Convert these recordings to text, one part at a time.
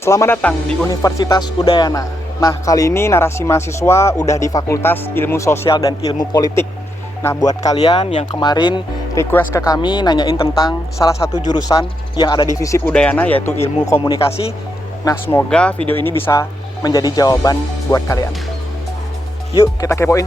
Selamat datang di Universitas Udayana. Nah, kali ini narasi mahasiswa udah di Fakultas Ilmu Sosial dan Ilmu Politik. Nah, buat kalian yang kemarin request ke kami nanyain tentang salah satu jurusan yang ada di FISIP Udayana, yaitu Ilmu Komunikasi. Nah, semoga video ini bisa menjadi jawaban buat kalian. Yuk, kita kepoin.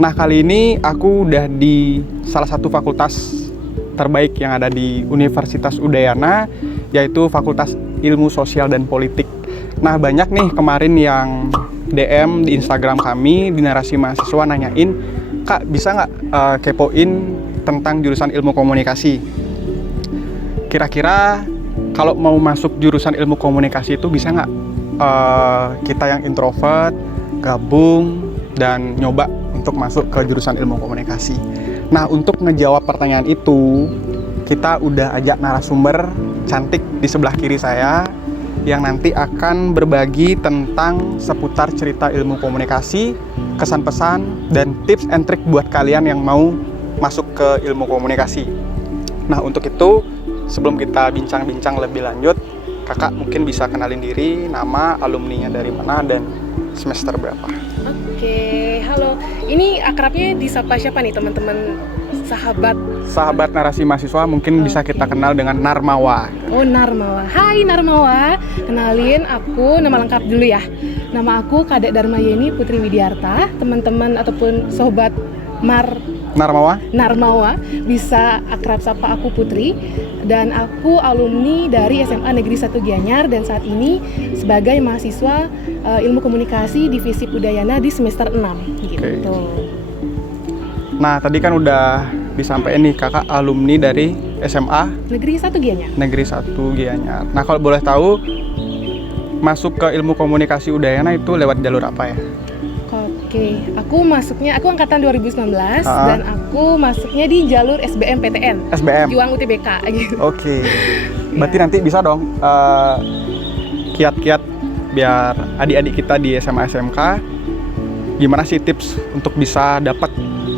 Nah, kali ini aku udah di salah satu fakultas terbaik yang ada di Universitas Udayana, yaitu Fakultas Ilmu Sosial dan Politik. Nah, banyak nih kemarin yang DM di Instagram kami, di narasi mahasiswa nanyain, Kak, bisa nggak kepoin tentang jurusan ilmu komunikasi? Kira-kira kalau mau masuk jurusan ilmu komunikasi itu bisa nggak kita yang introvert gabung dan nyoba untuk masuk ke jurusan ilmu komunikasi? Nah, untuk ngejawab pertanyaan itu, kita udah ajak narasumber cantik di sebelah kiri saya yang nanti akan berbagi tentang seputar cerita ilmu komunikasi, kesan pesan, dan tips and trick buat kalian yang mau masuk ke ilmu komunikasi. Nah, untuk itu, sebelum kita bincang-bincang lebih lanjut, kakak mungkin bisa kenalin diri, nama, alumninya dari mana, dan semester berapa. Oke, halo. Ini akrabnya disapa siapa nih teman-teman sahabat Narasi Mahasiswa mungkin bisa kita kenal dengan Narmawa. Oh, Narmawa. Hai Narmawa. Kenalin, aku nama lengkap dulu ya. Nama aku Kadek Darmayeni Putri Widiarta. Teman-teman ataupun sobat Narmawa bisa akrab sapa aku Putri, dan aku alumni dari SMA Negeri 1 Gianyar dan saat ini sebagai mahasiswa Ilmu Komunikasi di FISIP Udayana di semester 6 gitu. Okay. Nah, tadi kan udah disampaikan nih kakak alumni dari SMA Negeri 1 Gianyar. Negeri 1 Gianyar. Nah, kalau boleh tahu masuk ke Ilmu Komunikasi Udayana itu lewat jalur apa ya? Oke, aku angkatan 2019 dan aku masuknya di jalur SBMPTN. Juang UTBK gitu. Oke. Berarti nanti bisa dong kiat-kiat biar adik-adik kita di SMA SMK gimana sih tips untuk bisa dapat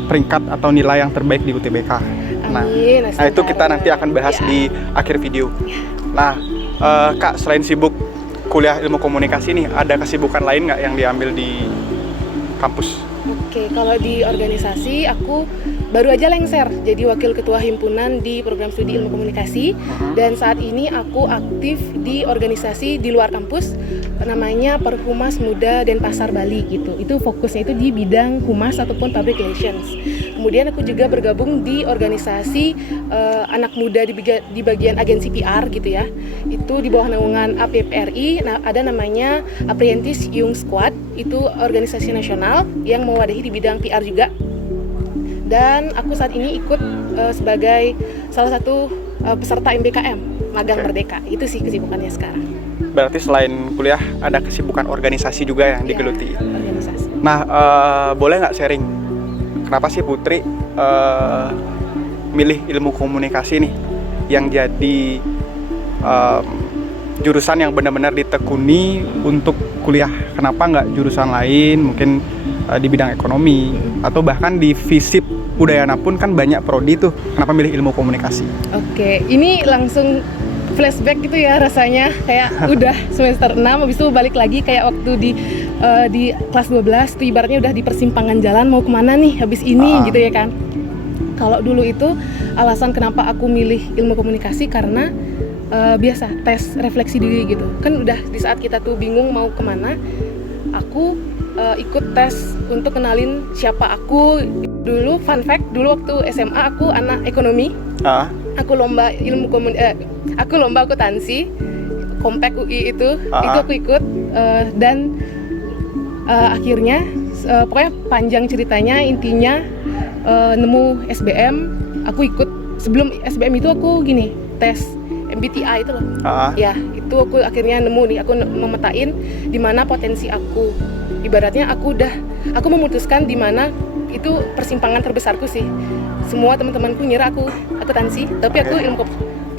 peringkat atau nilai yang terbaik di UTBK. Nah, itu kita nanti akan bahas di akhir video. Nah, Kak, selain sibuk kuliah ilmu komunikasi nih, ada kesibukan lain nggak yang diambil di kampus? Oke, kalau di organisasi aku baru aja lengser jadi wakil ketua himpunan di program studi ilmu komunikasi, dan saat ini aku aktif di organisasi di luar kampus namanya Perhumas Muda Denpasar Bali gitu. Itu fokusnya itu di bidang humas ataupun public relations. Kemudian aku juga bergabung di organisasi anak muda di bagian agensi PR gitu ya. Itu di bawah naungan APPRI. Nah, ada namanya Apprentice Young Squad. Itu organisasi nasional yang mewadahi di bidang PR juga. Dan aku saat ini ikut sebagai salah satu peserta MBKM Magang Merdeka. Itu sih kesibukannya sekarang. Berarti selain kuliah ada kesibukan organisasi juga yang digeluti. Organisasi. Nah, boleh nggak sharing kenapa sih Putri milih ilmu komunikasi nih yang jadi jurusan yang benar-benar ditekuni untuk kuliah? Kenapa nggak jurusan lain, mungkin di bidang ekonomi atau bahkan di FISIP Udayana pun kan banyak prodi tuh. Kenapa milih ilmu komunikasi? Oke, ini langsung flashback gitu ya rasanya, kayak udah semester 6 habis itu balik lagi kayak waktu di kelas 12 tuh ibaratnya udah di persimpangan jalan mau kemana nih habis ini gitu ya kan. Kalau dulu itu alasan kenapa aku milih ilmu komunikasi karena biasa tes refleksi diri gitu kan, udah di saat kita tuh bingung mau kemana, aku ikut tes untuk kenalin siapa aku. Dulu fun fact, dulu waktu SMA aku anak ekonomi. Aku lomba aku lomba akuntansi Kompak UI itu aku ikut dan akhirnya pokoknya panjang ceritanya, intinya nemu SBM, aku ikut. Sebelum SBM itu aku gini, tes MBTI itu loh. Ya, itu aku akhirnya nemu nih, aku memetain di mana potensi aku. ibaratnya aku memutuskan di mana itu persimpangan terbesarku sih. Semua teman-temanku ngira aku akuntansi, tapi aku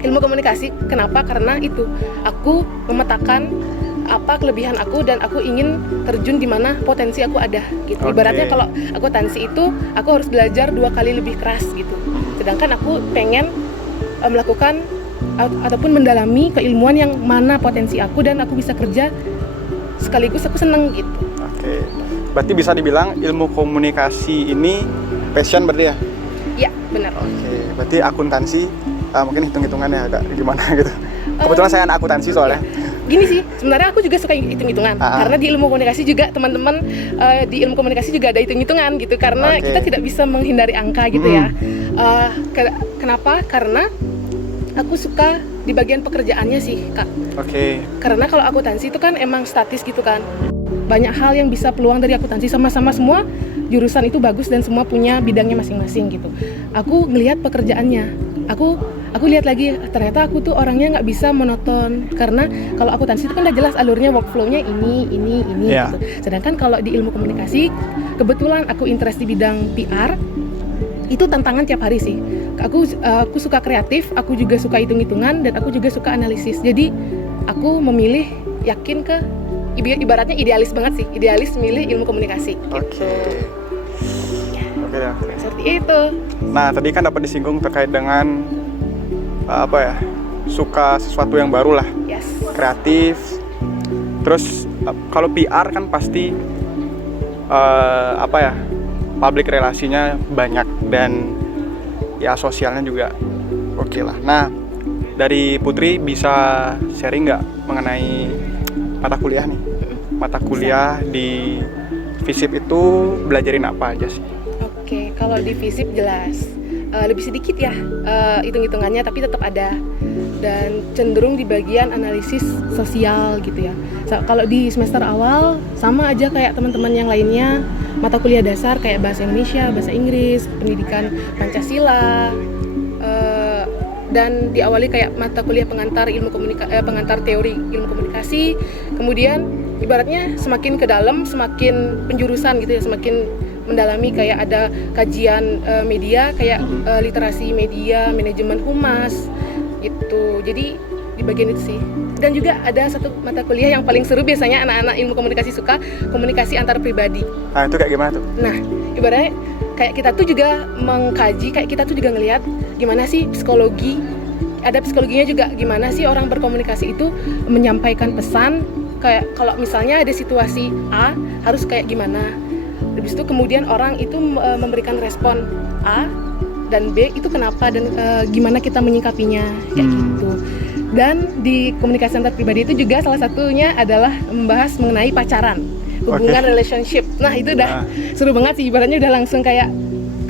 ilmu komunikasi. Kenapa? Karena itu aku memetakan apa kelebihan aku dan aku ingin terjun di mana potensi aku ada gitu. Ibaratnya kalau akuntansi itu aku harus belajar 2 kali lebih keras gitu. Sedangkan aku pengen melakukan ataupun mendalami keilmuan yang mana potensi aku dan aku bisa kerja sekaligus aku seneng gitu. Oke. Berarti bisa dibilang ilmu komunikasi ini passion berarti ya? Iya, benar. Oke. Berarti akuntansi mungkin hitung-hitungannya agak gimana gitu. Kebetulan saya anak akuntansi soalnya. Gini sih, sebenarnya aku juga suka hitung-hitungan. Karena di ilmu komunikasi juga teman-teman di ilmu komunikasi juga ada hitung-hitungan gitu. Karena kita tidak bisa menghindari angka gitu ya. Kenapa? Karena aku suka di bagian pekerjaannya sih, Kak. Karena kalau akuntansi itu kan emang statis gitu kan. Banyak hal yang bisa peluang dari akuntansi, sama-sama semua jurusan itu bagus dan semua punya bidangnya masing-masing gitu. Aku ngelihat pekerjaannya. Aku lihat lagi, ternyata aku tuh orangnya nggak bisa monoton. Karena kalau akuntansi itu kan udah jelas alurnya, workflow-nya ini gitu. Sedangkan kalau di ilmu komunikasi, kebetulan aku interest di bidang PR, itu tantangan tiap hari sih. Aku suka kreatif, aku juga suka hitung-hitungan, dan aku juga suka analisis. Jadi aku memilih yakin ke ibaratnya idealis banget sih, idealis milih ilmu komunikasi. Oke. Seperti itu. Nah, tadi kan dapat disinggung terkait dengan suka sesuatu yang baru lah. Yes. Kreatif. Terus kalau PR kan pasti public relasinya banyak dan ya sosialnya juga oke lah. Nah, dari Putri bisa sharing nggak mengenai mata kuliah nih? Mata kuliah di FISIP itu belajarin apa aja sih? Oke, kalau di FISIP jelas lebih sedikit ya hitung-hitungannya, tapi tetap ada, dan cenderung di bagian analisis sosial gitu ya. Kalau di semester awal sama aja kayak teman-teman yang lainnya, mata kuliah dasar kayak bahasa Indonesia, bahasa Inggris, pendidikan Pancasila, dan diawali kayak mata kuliah pengantar pengantar teori ilmu komunikasi. Kemudian ibaratnya semakin ke dalam, semakin penjurusan gitu ya, semakin mendalami kayak ada kajian media, kayak literasi media, manajemen humas gitu. Jadi di bagian itu sih. Dan juga ada satu mata kuliah yang paling seru biasanya anak-anak ilmu komunikasi suka, komunikasi antar pribadi. Nah, itu kayak gimana tuh? Nah, ibaratnya kayak kita tuh juga mengkaji, kayak kita tuh juga ngelihat gimana sih psikologi, ada psikologinya juga, gimana sih orang berkomunikasi itu menyampaikan pesan. Kayak kalau misalnya ada situasi A harus kayak gimana. Habis itu kemudian orang itu memberikan respon A dan B itu kenapa dan gimana kita menyikapinya kayak gitu. Dan di komunikasi antar pribadi itu juga salah satunya adalah membahas mengenai pacaran, hubungan relationship. Nah, itu udah seru banget sih, ibaratnya udah langsung kayak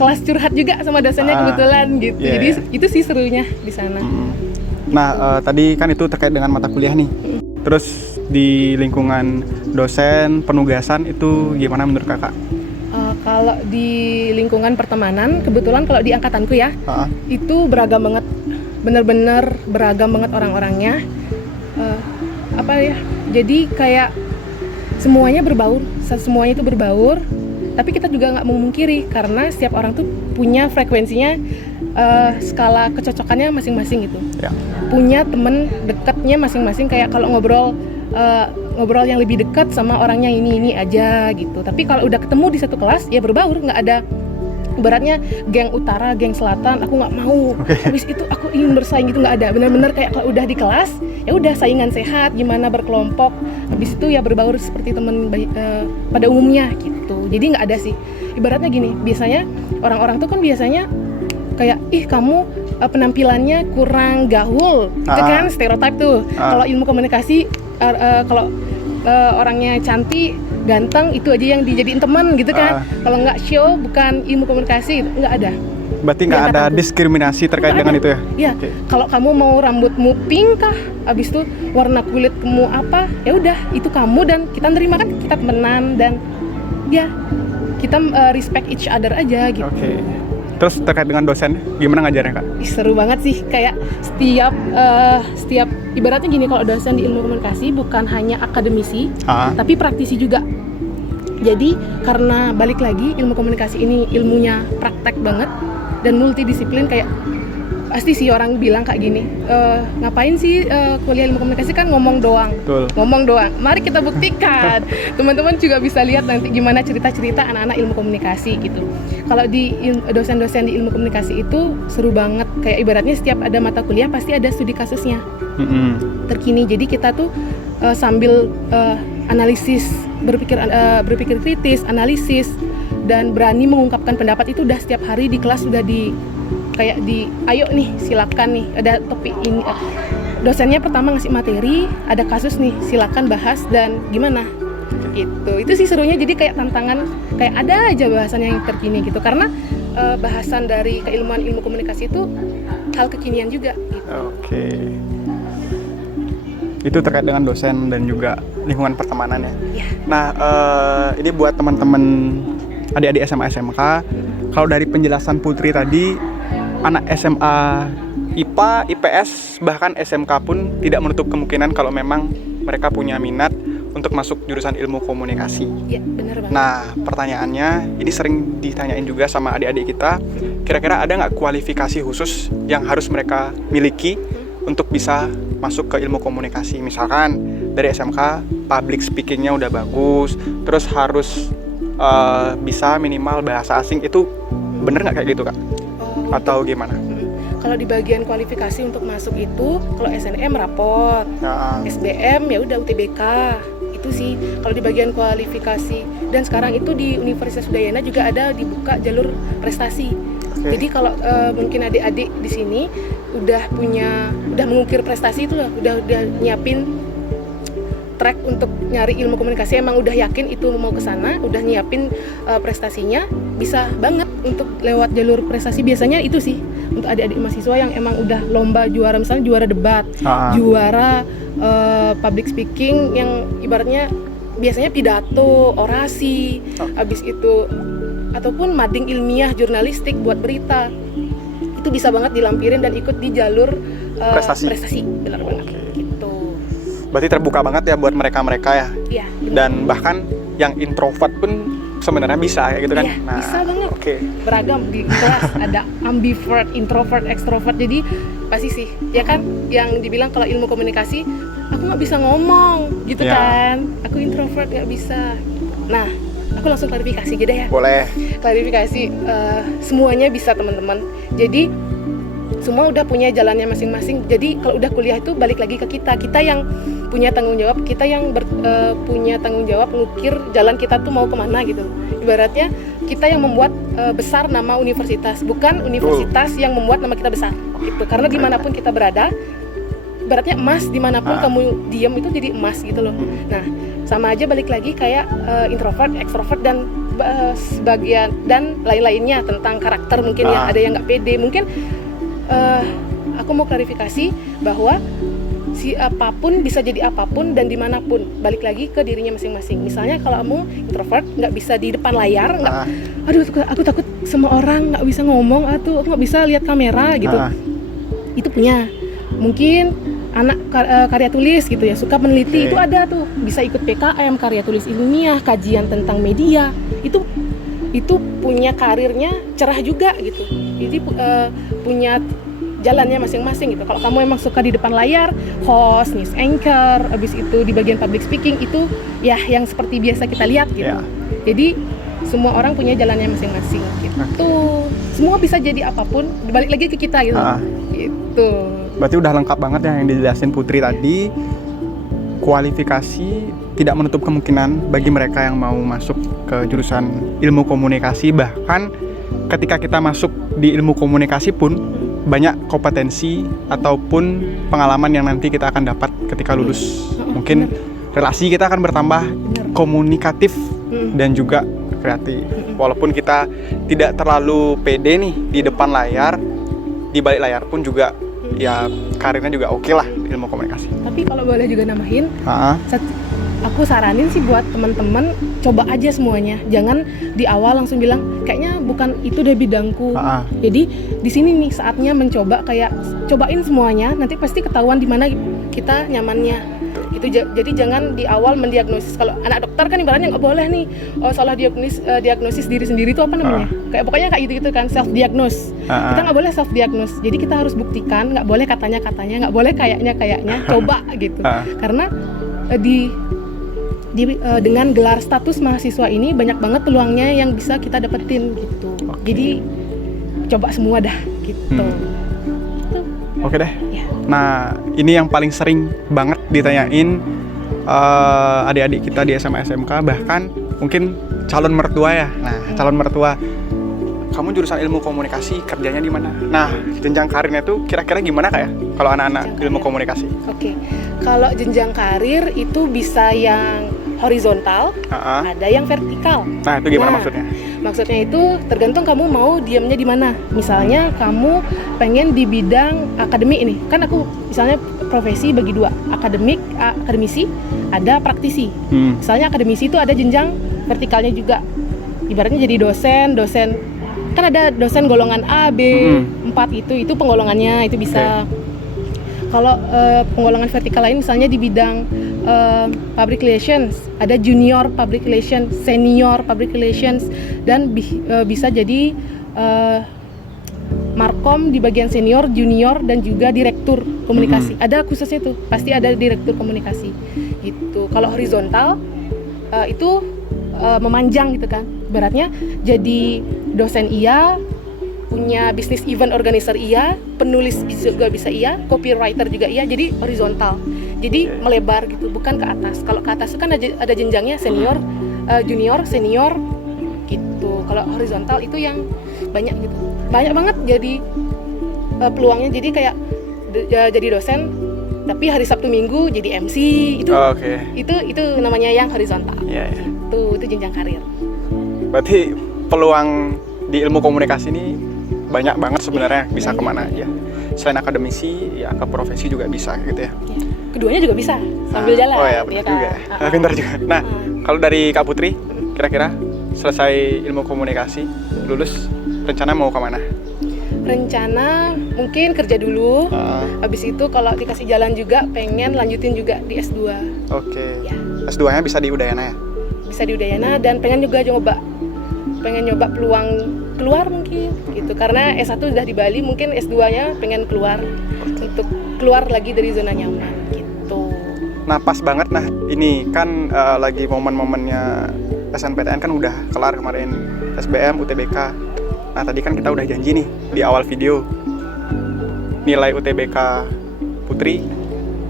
kelas curhat juga sama dosennya kebetulan gitu. Jadi itu sih serunya di sana. Nah, tadi kan itu terkait dengan mata kuliah nih. Terus di lingkungan dosen, penugasan itu gimana menurut kakak? Kalau di lingkungan pertemanan, kebetulan kalau di angkatanku ya, itu beragam banget, bener-bener beragam banget orang-orangnya. Jadi kayak semuanya berbaur, semuanya itu berbaur. Tapi kita juga nggak memungkiri karena setiap orang tuh punya frekuensinya, skala kecocokannya masing-masing gitu. Punya temen dekatnya masing-masing, kayak kalau ngobrol yang lebih dekat sama orangnya ini aja gitu. Tapi kalau udah ketemu di satu kelas ya berbaur, nggak ada ibaratnya geng utara, geng selatan, aku nggak mau. Habis itu aku ingin bersaing gitu, nggak ada. Benar-benar kayak kalau udah di kelas ya udah saingan sehat, gimana berkelompok. Habis itu ya berbaur seperti teman pada umumnya gitu. Jadi nggak ada sih. Ibaratnya gini, biasanya orang-orang tuh kan biasanya kayak kamu penampilannya kurang gaul, itu kan stereotip tuh. Kalau ilmu komunikasi kalau orangnya cantik, ganteng, itu aja yang dijadiin teman gitu kan. Kalau nggak show, bukan ilmu komunikasi, nggak ada. Berarti nggak ada diskriminasi terkait dengan itu ya? Iya. Kalau kamu mau rambutmu pink kah, abis itu warna kulitmu apa, ya udah itu kamu, dan kita nerima kan, kita temenan, dan ya kita respect each other aja gitu. Terus terkait dengan dosen, gimana ngajarnya kak? Seru banget sih, kayak setiap ibaratnya gini, kalau dosen di ilmu komunikasi bukan hanya akademisi, tapi praktisi juga. Jadi karena balik lagi ilmu komunikasi ini ilmunya praktek banget dan multidisiplin, kayak pasti sih orang bilang kayak gini, ngapain sih kuliah ilmu komunikasi, kan ngomong doang. Betul. Ngomong doang. Mari kita buktikan. Teman-teman juga bisa lihat nanti gimana cerita-cerita anak-anak ilmu komunikasi gitu. Kalau di dosen-dosen di ilmu komunikasi itu seru banget. Kayak ibaratnya setiap ada mata kuliah pasti ada studi kasusnya terkini. Jadi kita tuh sambil analisis, berpikir kritis, analisis, dan berani mengungkapkan pendapat itu udah setiap hari di kelas sudah ayo nih silakan nih ada topik ini, dosennya pertama ngasih materi, ada kasus nih silakan bahas dan gimana itu sih serunya. Jadi kayak tantangan, kayak ada aja bahasan yang terkini gitu, karena bahasan dari keilmuan ilmu komunikasi itu hal kekinian juga gitu. Oke. Itu terkait dengan dosen dan juga lingkungan pertemanan ya. Ya. Nah, ini buat teman-teman adik-adik SMA SMK, kalau dari penjelasan Putri tadi, anak SMA IPA, IPS, bahkan SMK pun tidak menutup kemungkinan kalau memang mereka punya minat untuk masuk jurusan ilmu komunikasi. Iya, benar banget. Nah, pertanyaannya, ini sering ditanyain juga sama adik-adik kita, kira-kira ada nggak kualifikasi khusus yang harus mereka miliki untuk bisa masuk ke ilmu komunikasi? Misalkan dari SMK, public speakingnya udah bagus, terus harus bisa minimal bahasa asing, itu bener nggak kayak gitu, Kak? Atau gimana? Kalau di bagian kualifikasi untuk masuk itu, kalau SNM rapot, SBM ya udah UTBK, itu sih. Kalau di bagian kualifikasi, dan sekarang itu di Universitas Udayana juga ada dibuka jalur prestasi. Jadi kalau mungkin adik-adik di sini udah mengukir prestasi itu, udah nyiapin track untuk nyari ilmu komunikasi, emang udah yakin itu mau ke sana, udah nyiapin prestasinya, bisa banget untuk lewat jalur prestasi. Biasanya itu sih untuk adik-adik mahasiswa yang emang udah lomba juara, misalnya juara debat, juara public speaking yang ibaratnya biasanya pidato, orasi, habis itu ataupun mading ilmiah jurnalistik buat berita. Itu bisa banget dilampirin dan ikut di jalur prestasi. Benar banget. Berarti terbuka banget ya buat mereka-mereka ya. Iya, benar. Dan bahkan yang introvert pun sebenarnya bisa kayak gitu kan. Iya, bisa banget. Oke. Beragam di kelas, ada ambivert, introvert, extrovert. Jadi pasti sih, ya kan yang dibilang kalau ilmu komunikasi, aku nggak bisa ngomong gitu kan. Aku introvert, nggak bisa. Nah, aku langsung klarifikasi gitu ya. Boleh. Klarifikasi, semuanya bisa teman-teman. Jadi semua udah punya jalannya masing-masing. Jadi kalau udah kuliah itu balik lagi ke kita yang punya tanggung jawab, kita yang punya tanggung jawab ngukir jalan kita tuh mau kemana gitu. Ibaratnya kita yang membuat besar nama universitas, bukan universitas yang membuat nama kita besar gitu. Karena dimanapun kita berada, ibaratnya emas, dimanapun kamu diam itu jadi emas gitu loh. Nah, sama aja balik lagi kayak introvert, extrovert, dan sebagian dan lain-lainnya tentang karakter mungkin ya, ada yang nggak pede mungkin. Aku mau klarifikasi bahwa apapun bisa jadi apapun dan dimanapun, balik lagi ke dirinya masing-masing. Misalnya kalau kamu introvert, nggak bisa di depan layar, aku takut sama orang, nggak bisa ngomong, aku nggak bisa lihat kamera gitu. Itu punya mungkin anak karya tulis gitu ya, suka meneliti, itu ada tuh, bisa ikut PKM, karya tulis ilmiah, kajian tentang media, itu punya karirnya cerah juga gitu. Jadi punya jalannya masing-masing gitu. Kalau kamu emang suka di depan layar, host, news anchor, habis itu di bagian public speaking, itu ya yang seperti biasa kita lihat gitu. Jadi semua orang punya jalannya masing-masing gitu. Semua bisa jadi apapun, balik lagi ke kita gitu. Gitu. Berarti udah lengkap banget ya yang dijelasin Putri tadi. Kualifikasi tidak menutup kemungkinan bagi mereka yang mau masuk ke jurusan ilmu komunikasi. Bahkan ketika kita masuk di ilmu komunikasi pun banyak kompetensi ataupun pengalaman yang nanti kita akan dapat ketika lulus. Mungkin relasi kita akan bertambah, komunikatif dan juga kreatif. Walaupun kita tidak terlalu pede nih di depan layar, di balik layar pun juga ya karirnya juga oke lah ilmu komunikasi. Tapi kalau boleh juga nambahin, aku saranin sih buat teman-teman coba aja semuanya. Jangan di awal langsung bilang kayaknya bukan itu deh bidangku. Jadi di sini nih saatnya mencoba, kayak cobain semuanya. Nanti pasti ketahuan di mana kita nyamannya. Itu jadi jangan di awal mendiagnosis. Kalau anak dokter kan ibaratnya nggak boleh nih salah diagnosis diri sendiri itu apa namanya? Kayak pokoknya kayak gitu kan, self diagnose. Kita nggak boleh self diagnose. Jadi kita harus buktikan, nggak boleh katanya, nggak boleh kayaknya, coba gitu. Karena dengan gelar status mahasiswa ini banyak banget peluangnya yang bisa kita dapetin gitu. Jadi coba semua dah gitu. Oke deh. Ya. Nah, ini yang paling sering banget ditanyain adik-adik kita di SMA SMK, bahkan mungkin calon mertua ya. Nah, calon mertua, kamu jurusan ilmu komunikasi, kerjanya di mana? Nah, jenjang karirnya tuh kira-kira gimana Kak ya? Kalau anak-anak ilmu komunikasi? Oke. Kalau jenjang karir itu bisa yang horizontal, ada yang vertikal. Nah, itu gimana maksudnya? Maksudnya itu tergantung kamu mau diamnya di mana. Misalnya kamu pengen di bidang akademik ini. Kan aku misalnya profesi bagi dua, akademisi, ada praktisi. Misalnya akademisi itu ada jenjang vertikalnya juga. Ibaratnya jadi dosen kan ada dosen golongan A, B, 4 itu penggolongannya itu bisa. Kalau penggolongan vertikal lain misalnya di bidang public relations, ada junior public relations, senior public relations, dan bisa jadi markom di bagian senior, junior, dan juga direktur komunikasi. Ada khususnya itu, pasti ada direktur komunikasi. Gitu. Kalau horizontal itu memanjang gitu kan. Ibaratnya jadi dosen iya, punya bisnis event organizer iya, penulis juga bisa iya, copywriter juga iya, jadi horizontal. Jadi melebar gitu, bukan ke atas. Kalau ke atas itu kan ada jenjangnya senior, junior, senior gitu. Kalau horizontal itu yang banyak gitu. Banyak banget jadi peluangnya, jadi kayak jadi dosen tapi hari Sabtu Minggu jadi MC itu namanya yang horizontal. Itu jenjang karir. Berarti peluang di ilmu komunikasi ini banyak banget sebenarnya, bisa kemana aja. Selain akademisi, ya ke profesi juga bisa gitu ya. Keduanya juga bisa sambil jalan. Oh ya, benar juga. Pintar juga. Nah, kalau dari Kak Putri, kira-kira selesai ilmu komunikasi, lulus, rencana mau kemana? Rencana mungkin kerja dulu. Habis itu kalau dikasih jalan juga pengen lanjutin juga di S2. Oke. S2-nya bisa di Udayana ya? Bisa di Udayana, dan pengen juga nyoba peluang keluar mungkin gitu. Karena S1 sudah di Bali, mungkin S2-nya pengen keluar untuk keluar lagi dari zona nyaman gitu. Nah, pas banget. Nah, ini kan lagi momen-momennya SNPTN kan udah kelar kemarin, SBM, UTBK. Nah, tadi kan kita udah janji nih di awal video, nilai UTBK Putri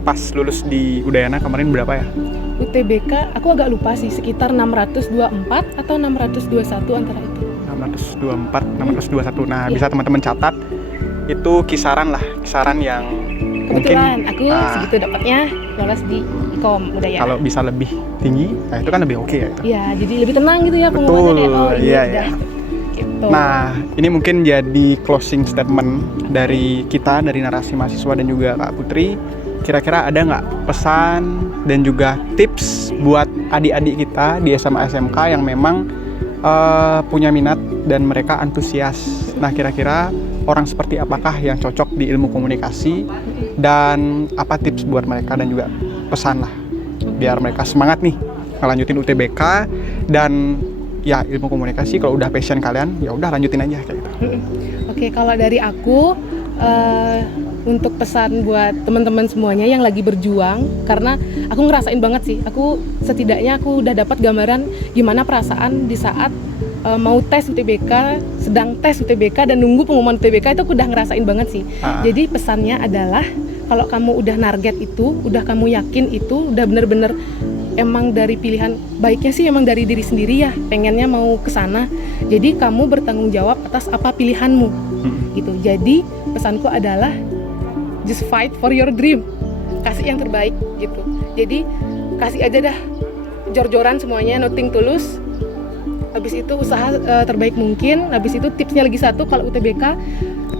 pas lulus di Udayana kemarin berapa ya? UTBK aku agak lupa sih, sekitar 624 atau 621 antara itu. 624, 621. Nah, bisa teman-teman catat, itu kisaran yang kebetulan mungkin, aku segitu dapatnya lolos di Ikom Udayana. Kalau bisa lebih tinggi, nah itu kan lebih oke ya itu. Iya, jadi lebih tenang gitu ya pengumumannya. Iya. Gitu. Nah, ini mungkin jadi closing statement dari kita, dari Narasi Mahasiswa dan juga Kak Putri. Kira-kira ada nggak pesan dan juga tips buat adik-adik kita di SMA SMK yang memang punya minat dan mereka antusias? Nah, kira-kira orang seperti apakah yang cocok di ilmu komunikasi, dan apa tips buat mereka dan juga pesan lah biar mereka semangat nih ngelanjutin UTBK dan ya ilmu komunikasi. Kalau udah passion kalian, ya udah lanjutin aja kayak gitu. Oke, kalau dari aku untuk pesan buat teman-teman semuanya yang lagi berjuang, karena aku ngerasain banget sih, setidaknya aku udah dapat gambaran gimana perasaan di saat mau tes UTBK, sedang tes UTBK dan nunggu pengumuman UTBK, itu aku udah ngerasain banget sih. Jadi pesannya adalah kalau kamu udah target itu, udah kamu yakin itu, udah bener-bener emang dari pilihan baiknya sih emang dari diri sendiri ya, pengennya mau ke sana. Jadi kamu bertanggung jawab atas apa pilihanmu. Gitu. Jadi pesanku adalah just fight for your dream. Kasih yang terbaik gitu. Jadi kasih aja dah jor-joran semuanya, nothing tulus. Habis itu usaha terbaik mungkin. Habis itu tipsnya lagi satu, kalau UTBK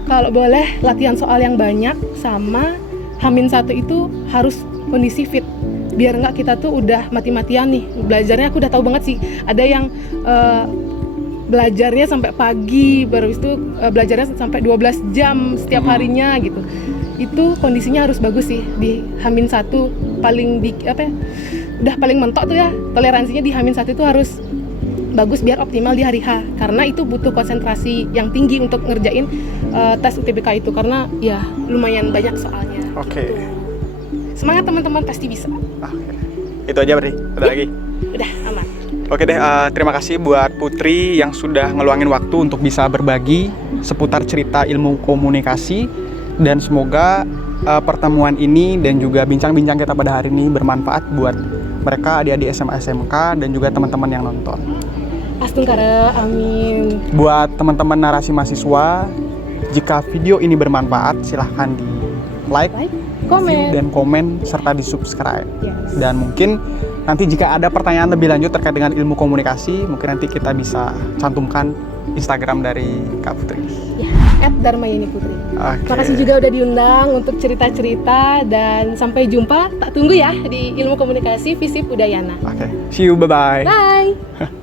kalau boleh latihan soal yang banyak, sama H-1 itu harus kondisi fit. Biar nggak kita tuh udah mati-matian nih belajarnya. Aku udah tahu banget sih ada yang belajarnya sampai pagi, baru itu belajarnya sampai 12 jam setiap harinya gitu. Itu kondisinya harus bagus sih di H-1 paling udah paling mentok tuh ya, toleransinya di H-1 itu harus bagus biar optimal di hari H, karena itu butuh konsentrasi yang tinggi untuk ngerjain tes UTBK itu, karena ya lumayan banyak soalnya. Oke. Semangat teman-teman, pasti bisa. Oke. Itu aja berarti. Ada lagi? Udah aman. Oke deh, terima kasih buat Putri yang sudah ngeluangin waktu untuk bisa berbagi seputar cerita ilmu komunikasi, dan semoga pertemuan ini dan juga bincang-bincang kita pada hari ini bermanfaat buat mereka adik-adik SMA SMK dan juga teman-teman yang nonton. Astungkara, amin. Buat teman-teman narasi mahasiswa, jika video ini bermanfaat, silahkan di like, Komen. dan komen, serta di subscribe. Yes. Dan mungkin nanti jika ada pertanyaan lebih lanjut terkait dengan ilmu komunikasi, mungkin nanti kita bisa cantumkan Instagram dari Kak Putri. Ya, @Darmayani Putri. Oke. Makasih juga udah diundang untuk cerita-cerita, dan sampai jumpa. Tak tunggu ya di Ilmu Komunikasi FISIP Udayana. Oke, see you, bye-bye. Bye.